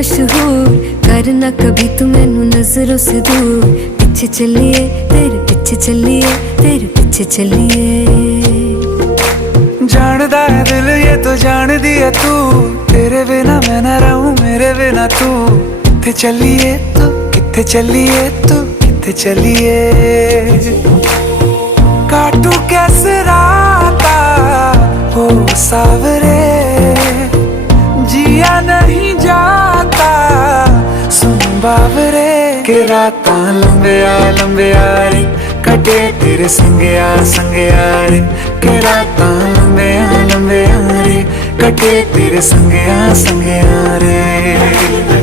मशहूर, करना कभी तू मैनू नजरों से दूर। पीछे चलिए तेरे पीछे चलिए, तेरे पीछे चलिए। जानदा है दिल ये तो जान दिया तू, तेरे बिना मैं ना रहूं मेरे बिना तू। किथे चलिए तू, किथे चलिए तू, किथे चलिए। काटू कैसे राता हो सावरे, जिया नहीं जाता सुन बावरे। के राता लंबिया लंबिया रे, कटे तेरे संगया संगया रे। के राता लंबिया लंबिया रे, कटे तेरे संगया संगया रे।